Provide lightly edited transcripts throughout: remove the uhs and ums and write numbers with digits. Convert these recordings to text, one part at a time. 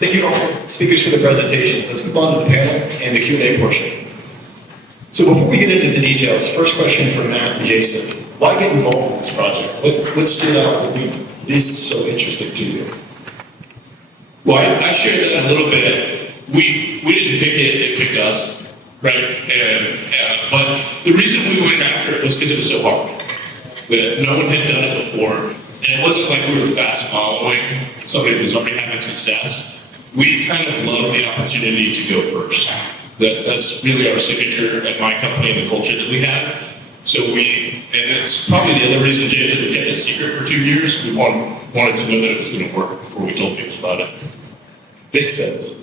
Thank you all speakers for the presentations. Let's move on to the panel and the Q&A portion. So before we get into the details, first question for Matt and Jason. Why get involved in this project? What stood out that made this so interesting to you? Well, I shared that a little bit. We didn't pick it, it picked us, right? But the reason we went after it was because it was so hard. No one had done it before, and it wasn't like we were fast following somebody who was already having success. We kind of love the opportunity to go first. That's really our signature at my company and the culture that we have. So and it's probably the other reason James had kept it secret for 2 years. We wanted to know that it was going to work before we told people about it. Makes sense.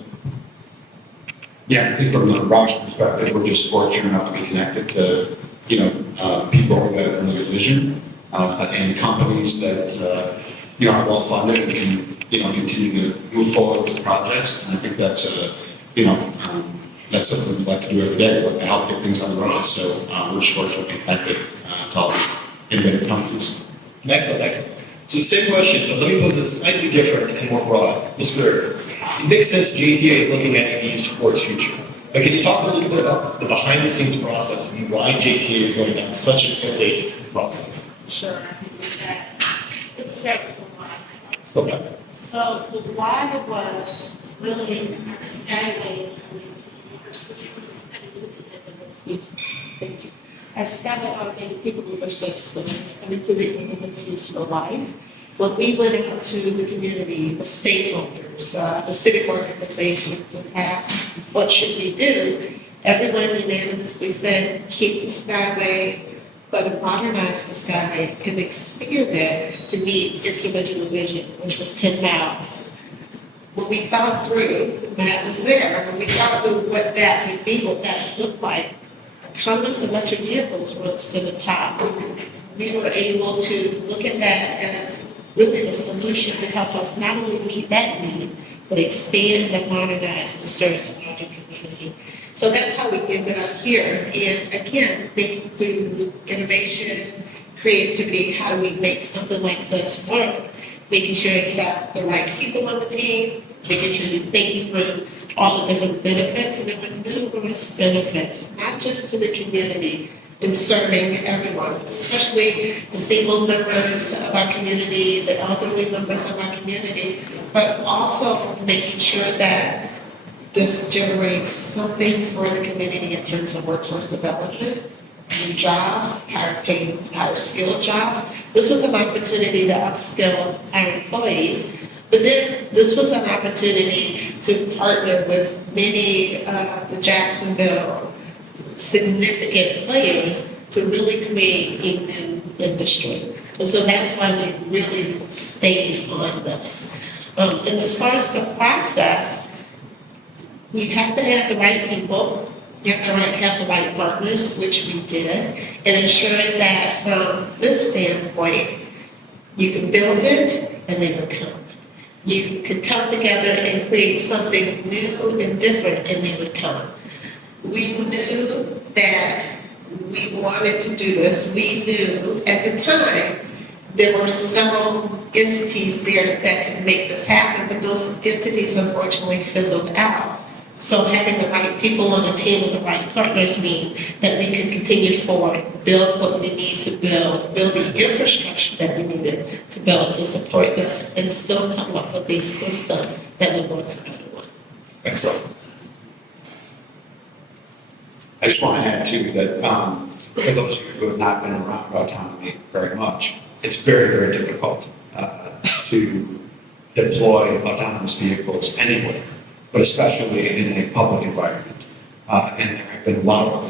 Yeah, I think from the ROUSH perspective, we're just fortunate enough to be connected to, people that have really good vision and companies that, are well funded and can, continue to move forward with projects. And I think that's that's something we'd like to do every day. We'd like to help get things on the road. So we're just fortunate to be connected to all these innovative companies. Excellent. So same question, but let me pose it slightly different and more broad. Ms. Furr, it makes sense JTA is looking at EVs for its future. But can you talk a little bit about the behind-the-scenes process and why JTA is going down such an innovative process? Sure, I can do that. It's technical why. Okay. So the why was really our skyway. Thank you. Our skyway automated people mover systems coming to the end of its useful life. When we went out to the community, the stakeholders, the civic organizations, and asked, what should we do? Everyone unanimously said, keep the skyway, but modernize the skyway and expand it to meet its original vision, which was 10 miles. When we thought through, Matt was there, when we thought through what that would be, what that would look like, autonomous electric vehicles rose to the top. We were able to look at that as really the solution to help us not only meet that need, but expand and modernize to serve the larger community. So that's how we ended up here. And again, thinking through innovation, creativity, how do we make something like this work? Making sure you got the right people on the team, making sure you think through all the different benefits, and there were numerous benefits, not just to the community, in serving everyone, especially the single members of our community, the elderly members of our community, but also making sure that this generates something for the community in terms of workforce development, new jobs, higher paid, higher skilled jobs. This was an opportunity to upskill our employees, but then this was an opportunity to partner with many of the Jacksonville significant players to really create a new industry. And so that's why we really stayed on this. And as far as the process, you have to have the right people, you have to have the right partners, which we did, and ensuring that from this standpoint, you can build it and they will come. You could come together and create something new and different and they would come. We knew that we wanted to do this. We knew at the time there were several entities there that could make this happen, but those entities unfortunately fizzled out. So having the right people on the team with the right partners mean that we can continue forward, build what we need to build the infrastructure that we needed to build to support this, and still come up with a system that would work for everyone. Excellent. I just want to add too that for those of you who have not been around autonomy very much, it's very, very difficult to deploy autonomous vehicles anywhere, but especially in a public environment. And there have been a lot of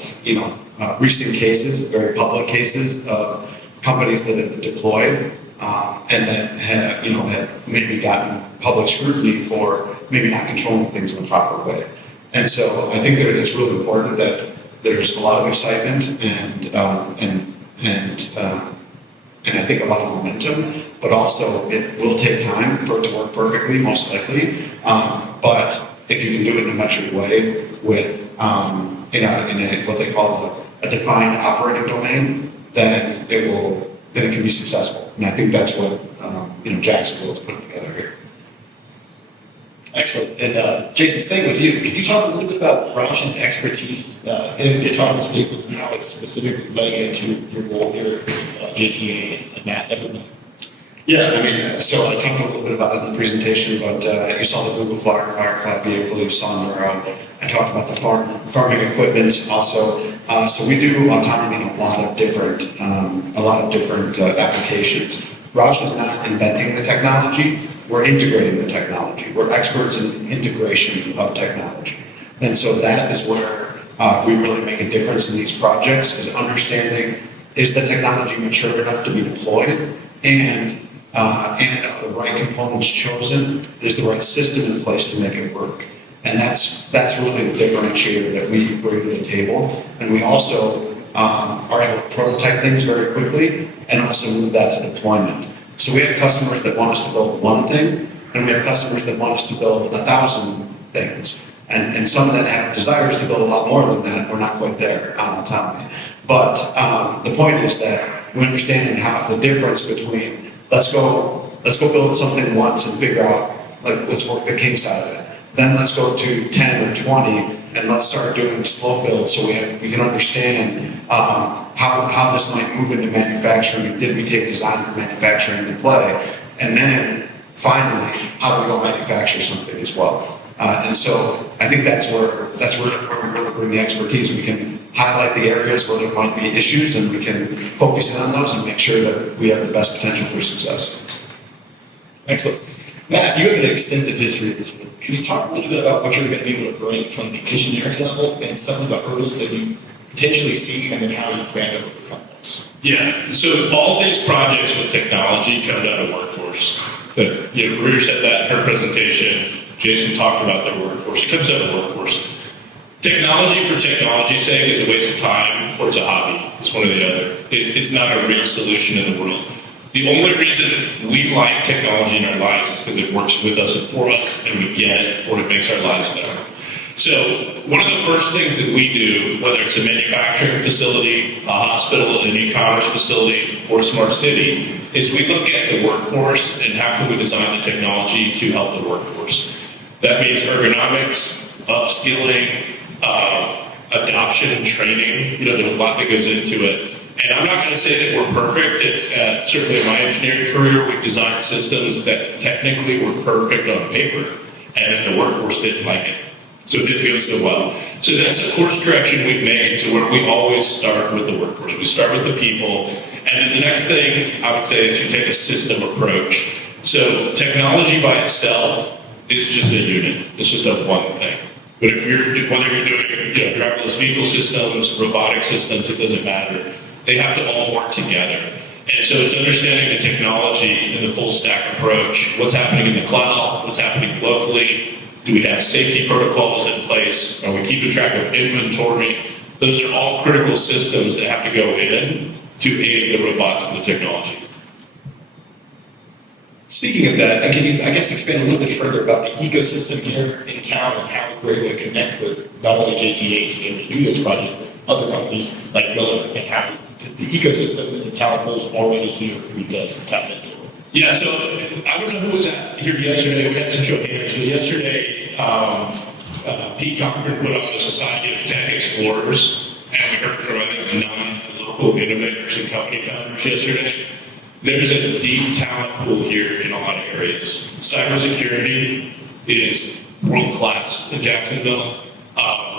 recent cases, very public cases of companies that have deployed and that have maybe gotten public scrutiny for maybe not controlling things in a proper way. And so I think that it's really important that there's a lot of excitement and I think a lot of momentum, but also it will take time for it to work perfectly, most likely. But if you can do it in a measured way with in a what they call a defined operating domain, then it can be successful. And I think that's what Jacksonville is putting together here. Excellent. And Jason, staying with you, could you talk a little bit about ROUSH's expertise in autonomous vehicles and how it's specifically laying into your role here at JTA and that everything? Yeah, I mean, so I talked a little bit about it in the presentation, but you saw the Google Firefly vehicle, you saw Neuro. I talked about the farming equipment also. So we do autonomy in a lot of different applications. ROUSH is not inventing the technology, we're integrating the technology. We're experts in integration of technology. And so that is where we really make a difference in these projects, is understanding, is the technology mature enough to be deployed, and are the right components chosen, is the right system in place to make it work. And that's really the differentiator that we bring to the table. And we also are able to prototype things very quickly and also move that to deployment. So we have customers that want us to build one thing, and we have customers that want us to build 1,000 things. And some that have desires to build a lot more than that. We're not quite there on autonomy. But the point is that we understand how the difference between let's go build something once and figure out, like, let's work the kinks out of it. Then let's go to 10 or 20 and let's start doing slow builds so we can understand how this might move into manufacturing. Did we take design for manufacturing into play? And then finally, how do we go manufacture something as well? And so I think that's where we really bring the expertise. We can highlight the areas where there might be issues, and we can focus in on those and make sure that we have the best potential for success. Excellent. Matt, you have an extensive history in this field. Can you talk a little bit about what you're going to be able to bring from the engineering level and some of the hurdles that you potentially see, and then how you plan to overcome those? Yeah, so all these projects with technology come down to workforce. Greer said that in her presentation. Jason talked about their workforce. It comes down to workforce. Technology for technology's sake is a waste of time, or it's a hobby. It's one or the other. It's not a real solution in the world. The only reason we like technology in our lives is because it works with us and for us, and we get it, or it makes our lives better. So one of the first things that we do, whether it's a manufacturing facility, a hospital, an e-commerce facility, or a smart city, is we look at the workforce and how can we design the technology to help the workforce. That means ergonomics, upskilling, adoption and training. There's a lot that goes into it. And I'm not going to say that we're perfect. Certainly in my engineering career, we've designed systems that technically were perfect on paper, and then the workforce didn't like it. So it didn't go so well. So that's a course correction we've made to where we always start with the workforce. We start with the people. And then the next thing I would say is you take a system approach. So technology by itself is just a unit. It's just a one thing. But if whether you're doing driverless vehicle systems, robotic systems, it doesn't matter. They have to all work together. And so it's understanding the technology and the full stack approach. What's happening in the cloud? What's happening locally? Do we have safety protocols in place? Are we keeping track of inventory? Those are all critical systems that have to go in to aid the robots and the technology. Speaking of that, can you, expand a little bit further about the ecosystem here in town and how we're able to connect with not only JTA to be able to do this project, but other companies like Miller, and how the ecosystem and the talent pool is already here for you guys to tap into? Yeah, so I don't know who was here yesterday. We had some show hands, but yesterday, Pete Cochran put on the Society of Tech Explorers, and we heard from, I think, 9 local innovators and company founders yesterday. There's a deep talent pool here in a lot of areas. Cybersecurity is world-class in Jacksonville.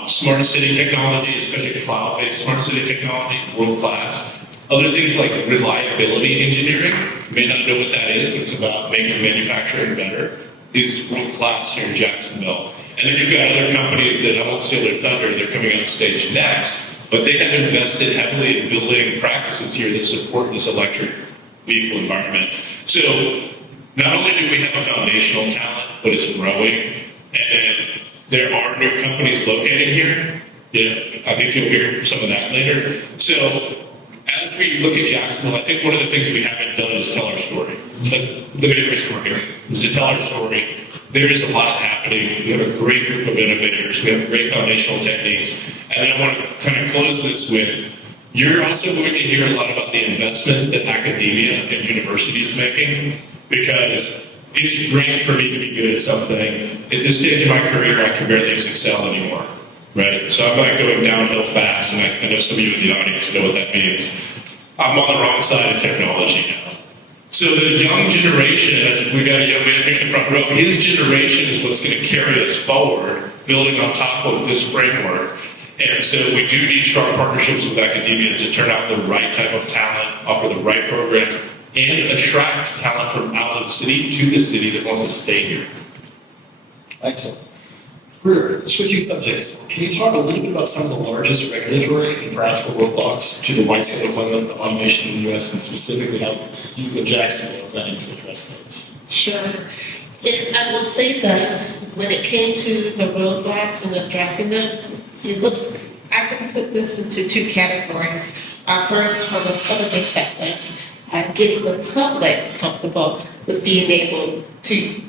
Smart city technology, especially cloud-based smart city technology, world-class. Other things like reliability engineering, you may not know what that is, but it's about making manufacturing better, is world-class here in Jacksonville. And then you've got other companies that, I won't steal their thunder, they're coming on stage next, but they have invested heavily in building practices here that support this electric vehicle environment. So not only do we have a foundational talent, but it's growing, and there are new companies located here. I think you'll hear some of that later. So as we look at Jacksonville, I think one of the things we haven't done is tell our story. Like, the main reason we're here is to tell our story. There is a lot happening. We have a great group of innovators. We have great foundational techniques. And then I want to kind of close this with, you're also going to hear a lot about the investments that academia and university is making, because it's great for me to be good at something. At this stage of my career, I can barely use Excel anymore, right? So I'm like going downhill fast, and I know some of you in the audience know what that means. I'm on the wrong side of technology now. So the young generation, as we got a young man here in the front row, his generation is what's going to carry us forward, building on top of this framework. And so we do need strong partnerships with academia to turn out the right type of talent, offer the right programs, and attract talent from out of the city to the city that wants to stay here. Excellent. Furr, switching subjects, can you talk a little bit about some of the largest regulatory and practical roadblocks to the wide-scale deployment of automation in the U.S. and specifically how you in Jacksonville are planning to address those? Sure. I will say this, when it came to the roadblocks and addressing them, I can put this into two categories. First, from a public acceptance, getting the public comfortable with being able to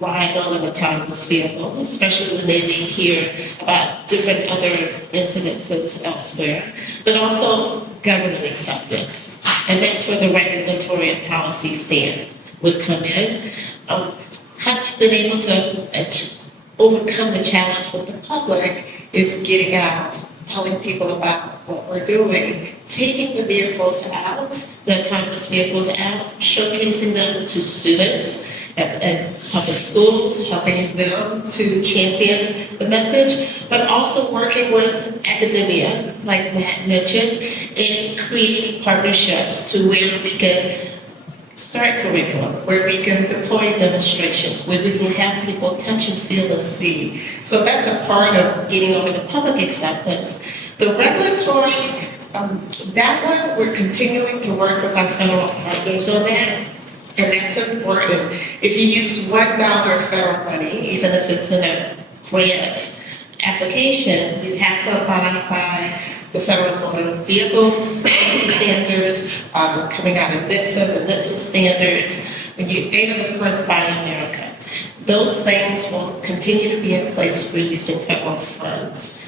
ride on an autonomous vehicle, especially when they may hear about different other incidences elsewhere, but also government acceptance. And that's where the regulatory and policy stand would come in. Have been able to overcome the challenge with the public is getting out, telling people about what we're doing, taking the vehicles out, the autonomous vehicles out, showcasing them to students at public schools, helping them to champion the message, but also working with academia, like Matt mentioned, and creating partnerships to where we can start curriculum, where we can deploy demonstrations, where we can have people touch and feel and see. So that's a part of getting over the public acceptance. The regulatory, that one, we're continuing to work with our federal partners on that. And that's important. If you use $1 of federal money, even if it's in a grant application, you have to abide by the federal motor vehicle safety standards coming out of NHTSA, the NHTSA standards, and of course, Buy America. Those things will continue to be in place for using federal funds.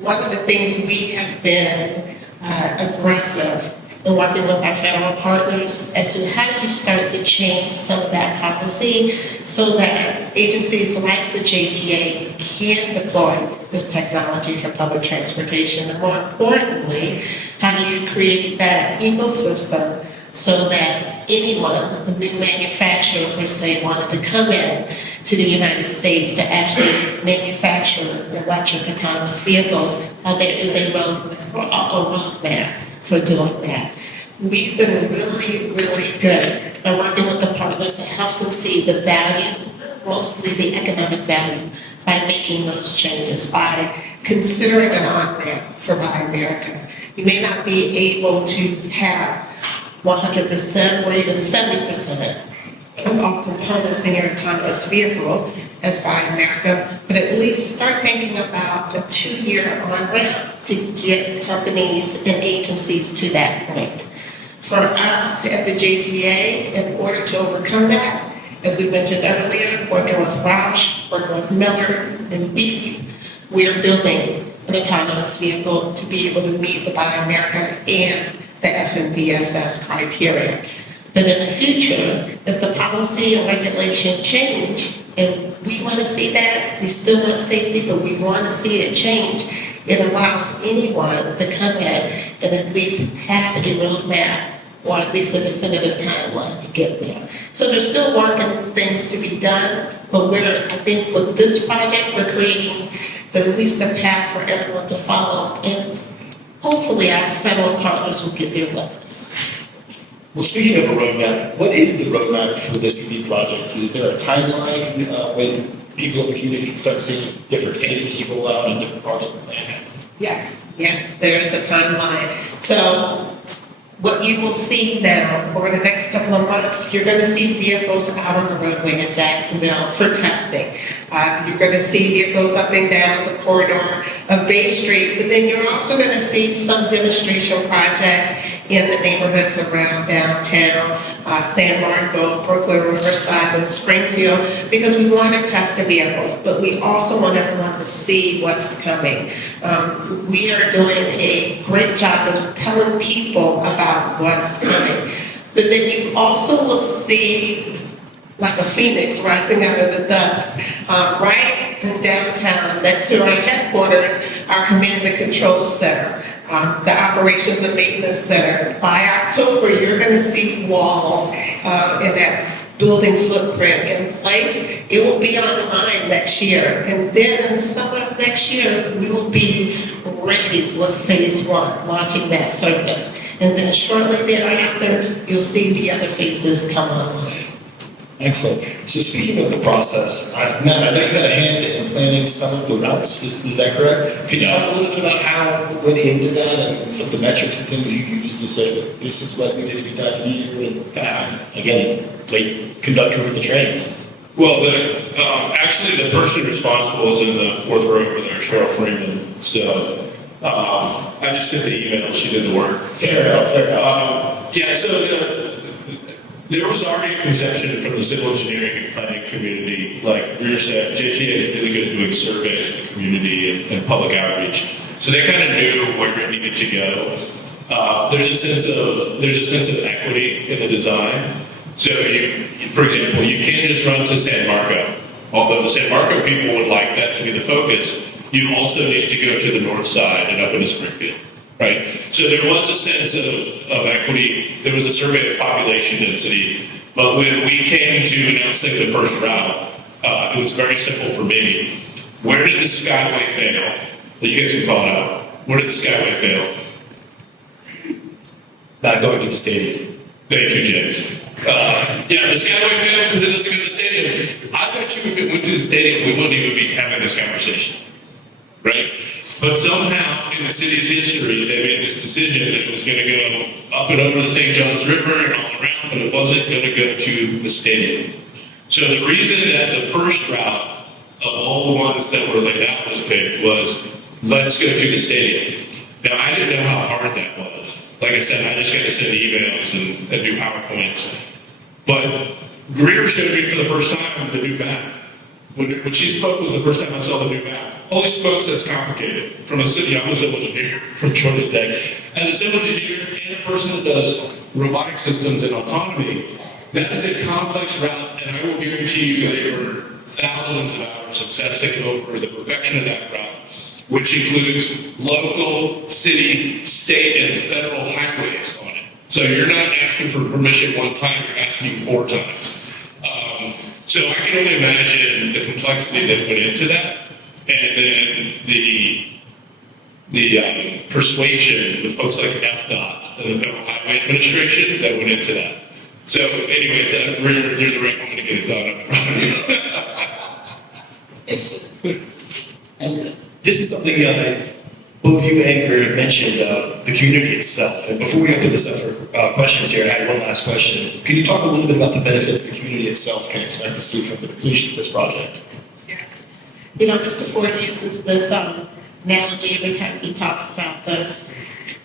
One of the things we have been aggressive in working with our federal partners as to how do you start to change some of that policy so that agencies like the JTA can deploy this technology for public transportation. And more importantly, how do you create that ecosystem so that anyone, the new manufacturer per se, wanted to come in to the United States to actually manufacture electric autonomous vehicles, there is a roadmap for doing that. We've been really, really good at working with the partners to help them see the value, mostly the economic value, by making those changes, by considering an on-ramp for Buy America. You may not be able to have 100% or even 70% of all components in your autonomous vehicle as Buy America, but at least start thinking about a 2-year on-ramp to get companies and agencies to that point. For us at the JTA, in order to overcome that, as we mentioned earlier, working with ROUSH, working with Miller and Beat, we're building an autonomous vehicle to be able to meet the Buy America and the FMVSS criteria. But in the future, if the policy and regulation change, and we want to see that, we still want safety, but we want to see it change, it allows anyone to come in and at least have a roadmap or at least a definitive timeline to get there. So there's still work and things to be done, but I think with this project, we're creating at least a path for everyone to follow, and hopefully our federal partners will get there with us. Well, speaking of a roadmap, what is the roadmap for this EV project? Is there a timeline when people in the community can start seeing different phases roll out and different parts of the plan? Yes, there is a timeline. So what you will see now over the next couple of months, you're going to see vehicles out on the roadway in Jacksonville for testing. You're going to see vehicles up and down the corridor of Bay Street, but then you're also going to see some demonstration projects in the neighborhoods around downtown, San Marco, Brooklyn, Riverside, and Springfield, because we want to test the vehicles, but we also want everyone to see what's coming. We are doing a great job of telling people about what's coming. But then you also will see like a phoenix rising out of the dust. Right in downtown, next to our headquarters, our command and control center, the operations and maintenance center. By October, you're going to see walls in that building footprint in place. It will be online next year. And then in the summer of next year, we will be ready with phase one, launching that service. And then shortly thereafter, you'll see the other phases come online. Excellent. So speaking of the process, Matt, I know you had a hand in planning some of the routes. Is that correct? Can you talk a little bit about how you went into that and some of the metrics and things you used to say that this is what needed to be done here? And again, late conductor with the trains. Well, actually, the person responsible is in the fourth row over there, Cheryl Freeman. So I just sent the email. She did the work. Fair enough. Yeah, so there was already a conception from the civil engineering and planning community. Like Greer said, JTA is really good at doing surveys in the community and public outreach. So they kind of knew where it needed to go. There's a sense of equity in the design. So for example, you can't just run to San Marco. Although the San Marco people would like that to be the focus, you also need to go to the north side and up into Springfield. Right. So there was a sense of equity. There was a survey of population density. But when we came to announcing the first route, it was very simple for me. Where did the Skyway fail? Well, you guys can call it out. Where did the Skyway fail? Not going to the stadium. Thank you, James. The Skyway failed because it doesn't go to the stadium. I bet you if it went to the stadium, we wouldn't even be having this conversation. Right? But somehow, in the city's history, they made this decision that it was going to go up and over the St. Johns River and all around, but it wasn't going to go to the stadium. So the reason that the first route of all the ones that were laid out was picked was, let's go to the stadium. Now, I didn't know how hard that was. Like I said, I just got to send emails and do PowerPoints. But Greer showed me for the first time the new map. When she spoke was the first time I saw the new map. Holy smokes, that's complicated. From a city, I'm a civil engineer from Georgia Tech. As a civil engineer and a person that does robotic systems and autonomy, that is a complex route, and I will guarantee you there were thousands of hours obsessing over the perfection of that route, which includes local, city, state, and federal highways on it. So you're not asking for permission one time, you're asking 4 times. So I can only imagine the complexity that went into that. And then the persuasion with folks like FDOT and the Federal Highway Administration that went into that. So anyways, you're the right woman to get it done. I'm proud of you. And this is something both you and Greer mentioned, the community itself. And before we open this up for questions here, I had one last question. Could you talk a little bit about the benefits the community itself can expect to see from the completion of this project? Yes. Mr. Ford uses this analogy every time he talks about this.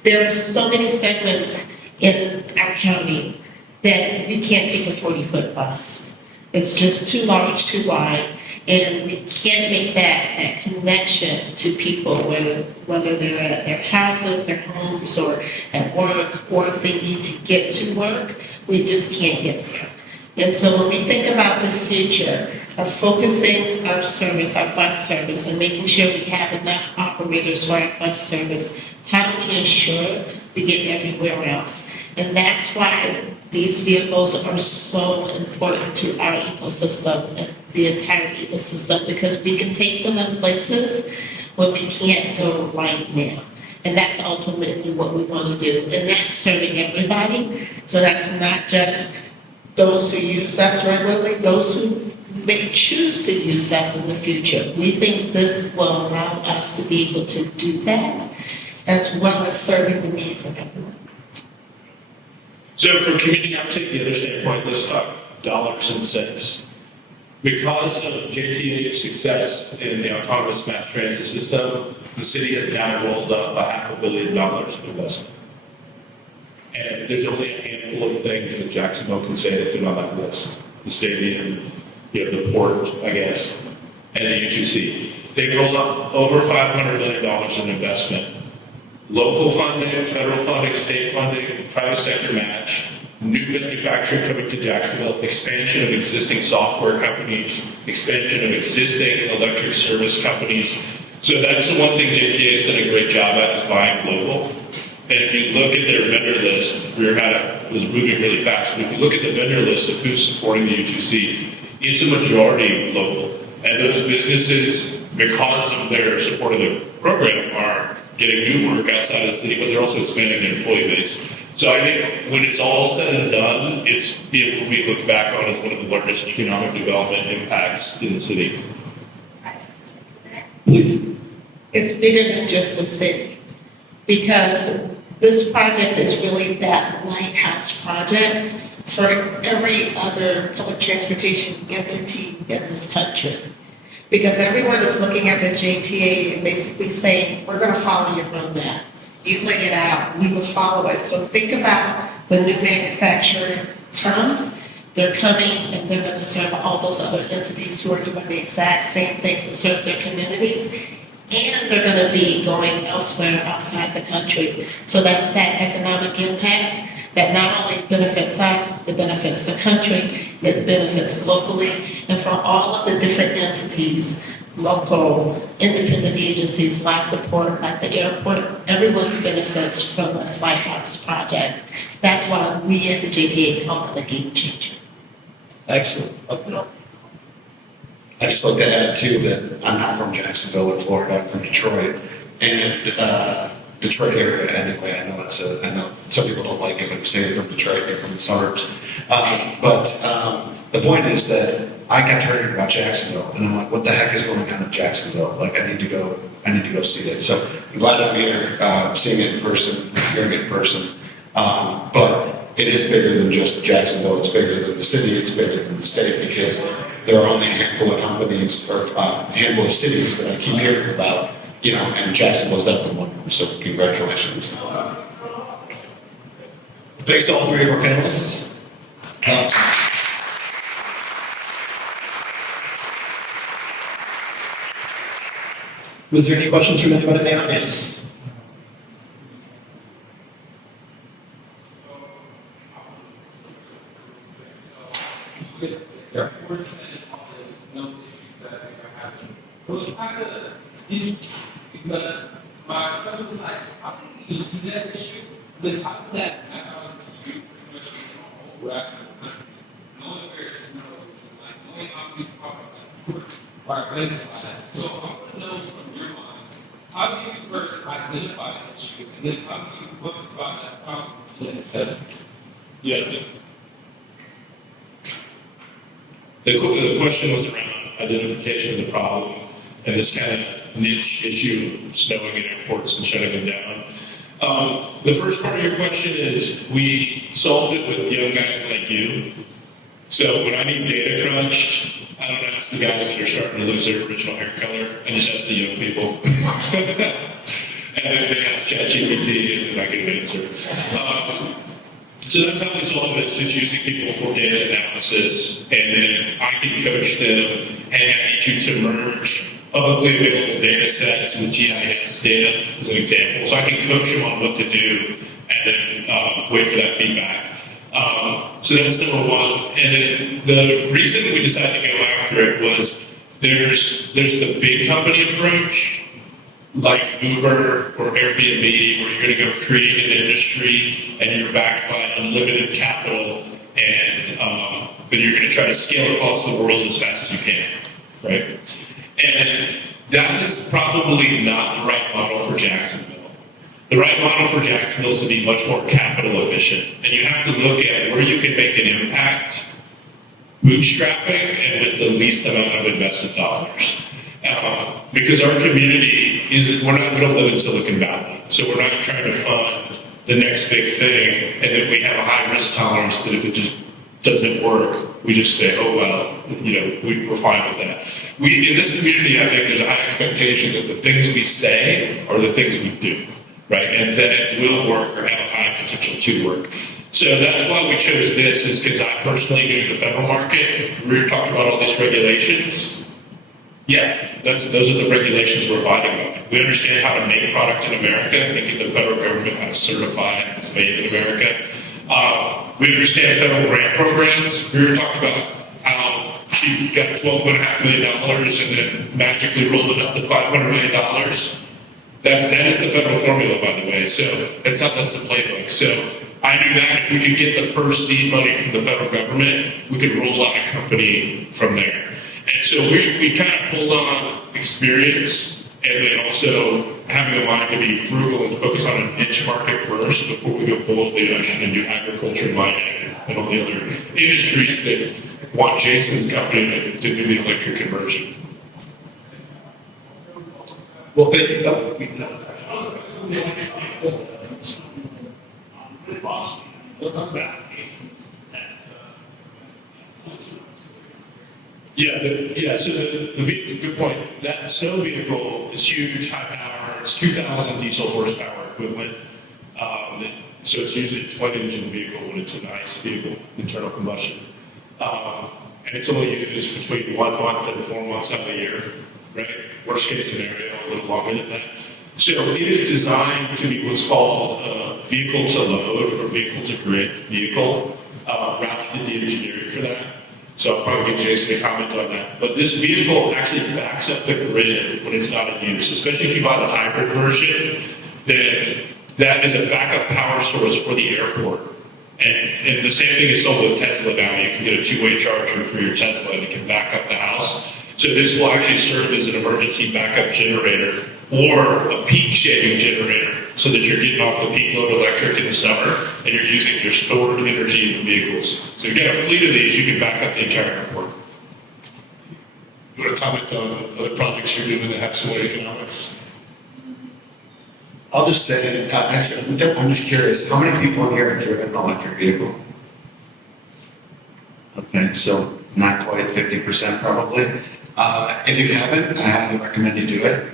There are so many segments in our county that we can't take a 40-foot bus. It's just too large, too wide, and we can't make that connection to people, whether they're at their houses, their homes, or at work, or if they need to get to work, we just can't get there. And so when we think about the future of focusing our service, our bus service, and making sure we have enough operators for our bus service, how do we ensure we get everywhere else? And that's why these vehicles are so important to our ecosystem, and the entire ecosystem, because we can take them in places where we can't go right now. And that's ultimately what we want to do. And that's serving everybody. So that's not just those who use us regularly, those who may choose to use us in the future. We think this will allow us to be able to do that, as well as serving the needs of everyone. So for community, I'll take the other standpoint. Let's talk dollars and cents. Because of JTA's success in the autonomous mass transit system, the city has now rolled up $500 million of investment. And there's only a handful of things that Jacksonville can say that fit on that list. The stadium, the port, I guess, and the UTC. They've rolled up over $500 million in investment. Local funding, federal funding, state funding, private sector match. new manufacturing coming to Jacksonville, expansion of existing software companies, expansion of existing electric service companies. So that's the one thing JTA has done a great job at, is buying local. And if you look at their vendor list, was moving really fast, but if you look at the vendor list of who's supporting the U2C, it's a majority local. And those businesses, because of their support of the program, are getting new work outside of the city, but they're also expanding their employee base. So I think when it's all said and done, it will be looked back on as one of the largest economic development impacts in the city. Please. It's bigger than just the city, because this project is really that lighthouse project for every other public transportation entity in this country. Because everyone is looking at the JTA and basically saying, we're going to follow your roadmap. You lay it out, we will follow it. So think about when new manufacturing comes, they're coming and they're going to serve all those other entities who are doing the exact same thing to serve their communities. And they're going to be going elsewhere outside the country. So that's that economic impact that not only benefits us, it benefits the country, it benefits globally, and for all of the different entities, local, independent agencies like the port, like the airport, everyone benefits from this Lighthouse project. That's why we at the JTA call it a game changer. Excellent. I just like to add too that I'm not from Jacksonville in Florida, I'm from Detroit, and Detroit area anyway. I know some people don't like it when you say you're from Detroit, you're from the suburbs. But the point is that I got heard about Jacksonville, and I'm like, what the heck is going on in Jacksonville? Like, I need to go see it. So I'm glad I'm here, seeing it in person, hearing it in person. But it is bigger than just Jacksonville. It's bigger than the city. It's bigger than the state, because there are only a handful of companies or a handful of cities that I keep hearing about, and Jacksonville is definitely one of them. So congratulations. Thanks to all three of our panelists. Was there any questions from anyone in the audience? Yeah. Was kind of interesting because my friend was like, how can you see that issue? But how did that map out to you pretty much in the whole rap of the country? Knowing where it snows and like knowing how people talk about ports or identify that. So I want to know from your mind, how do you first identify the issue, and then how do you look about that problem to assess it? Yeah. The question was around identification of the problem and this kind of niche issue of snowing in airports and shutting them down. The first part of your question is we solved it with young guys like you. So when I need data crunched, I don't ask the guys that are starting to lose their original hair color. I just ask the young people. And then they ask ChatGPT and I get an answer. So that's how we solve it, is just using people for data analysis, and then I can coach them, hey, I need you to merge publicly available data sets with GIS data, as an example. So I can coach them on what to do, and then wait for that feedback. So that's number one. And then the reason we decided to go after it was there's the big company approach, like Uber or Airbnb, where you're going to go create an industry and you're backed by unlimited capital, and but you're going to try to scale across the world as fast as you can, right? And that is probably not the right model for Jacksonville. The right model for Jacksonville is to be much more capital efficient, and you have to look at where you can make an impact, bootstrapping, and with the least amount of invested dollars. Because our community we don't live in Silicon Valley, so we're not trying to fund the next big thing, and then we have a high risk tolerance that if it just doesn't work, we just say, oh well, we're fine with that. In this community, I think there's a high expectation that the things we say are the things we do, right? And that it will work or have a high potential to work. So that's why we chose this, is because I personally knew the federal market. We were talking about all these regulations. Yeah, those are the regulations we're abiding by. We understand how to make product in America, thinking the federal government how to certify it as made in America. We understand federal grant programs. We were talking about how she got $12.5 million and then magically rolled it up to $500 million. That is the federal formula, by the way. So that's the playbook. So I knew that if we could get the first seed money from the federal government, we could roll out a company from there. And so we kind of pulled on experience and then also having a mind to be frugal and focus on a niche market first before we go boldly into agriculture, mining, and all the other industries that want Jason's company to do the electric conversion. Well, thank you. So the vehicle, good point. That snow vehicle is huge, high power. It's 2,000 diesel horsepower equivalent. So it's usually a twin engine vehicle when it's an ICE vehicle, internal combustion. And it's only used between 1 month and 4 months out of the year, right? Worst case scenario, a little longer than that. So it is designed to be what's called a vehicle to load or vehicle to grid vehicle. ROUSH did the engineering for that. So I'll probably get Jason to comment on that. But this vehicle actually backs up the grid when it's not in use, especially if you buy the hybrid version, then that is a backup power source for the airport. And the same thing is sold with Tesla now. You can get a two-way charger for your Tesla and it can back up the house. So this will actually serve as an emergency backup generator or a peak shaving generator so that you're getting off the peak load electric in the summer and you're using your stored energy in the vehicles. So if you get a fleet of these, you can back up the entire airport. You want to comment on other projects you're doing that have similar economics? I'll just say, actually, I'm just curious, how many people in here have driven an electric vehicle? Okay, so not quite 50% probably. If you haven't, I highly recommend you do it.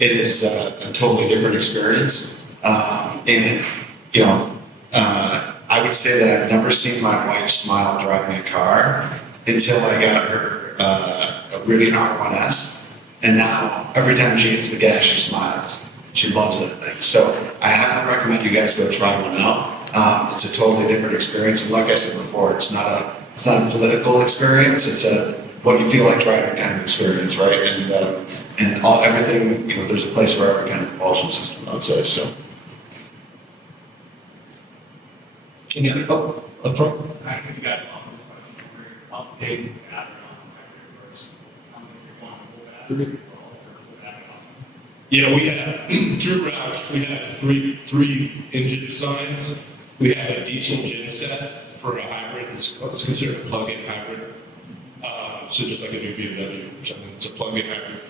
It is a totally different experience. And, you know, I would say that I've never seen my wife smile driving a car until I got her a really R1S. And now every time she hits the gas, she smiles. She loves that thing. So I highly recommend you guys go try one out. It's a totally different experience. And like I said before, it's not a political experience. It's a what you feel like driving kind of experience, right? And everything, you know, there's a place for every kind of propulsion system, I would say. So. Any other? Oh, up front. I think you got this question where updating the battery on the sounds like you're going full battery or full battery on. Yeah, we have, through ROUSH, we have three engine designs. We have a diesel genset for a hybrid. It's considered a plug-in hybrid. So just like a new BMW or something, it's a plug-in hybrid.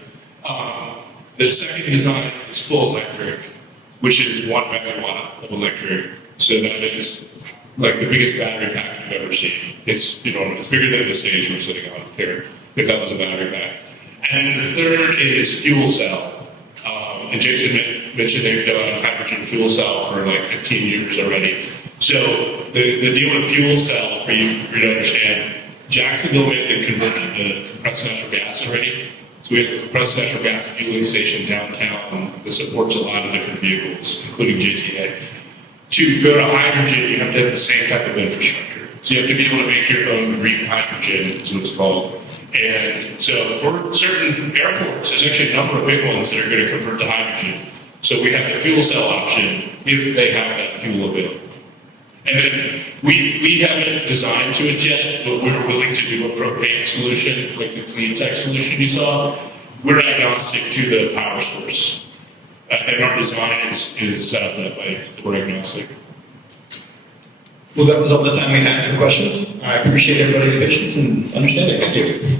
The second design is full electric, which is 1 megawatt of electric. So that is like the biggest battery pack you've ever seen. It's, you know, it's bigger than the stage we're sitting on here, if that was a battery pack. And then the third is fuel cell. And Jason mentioned they've done hydrogen fuel cell for like 15 years already. So the deal with fuel cell, for you to understand, Jacksonville made the conversion to compressed natural gas already. So we have a compressed natural gas fueling station downtown that supports a lot of different vehicles, including JTA. To go to hydrogen, you have to have the same type of infrastructure. So you have to be able to make your own green hydrogen, is what it's called. And so for certain airports, there's actually a number of big ones that are going to convert to hydrogen. So we have the fuel cell option if they have that fuel available. And then we haven't designed to it yet, but we're willing to do a propane solution, like the clean tech solution you saw. We're agnostic to the power source. And our design is set up that way. We're agnostic. Well, that was all the time we had for questions. I appreciate everybody's patience and understanding. Thank you.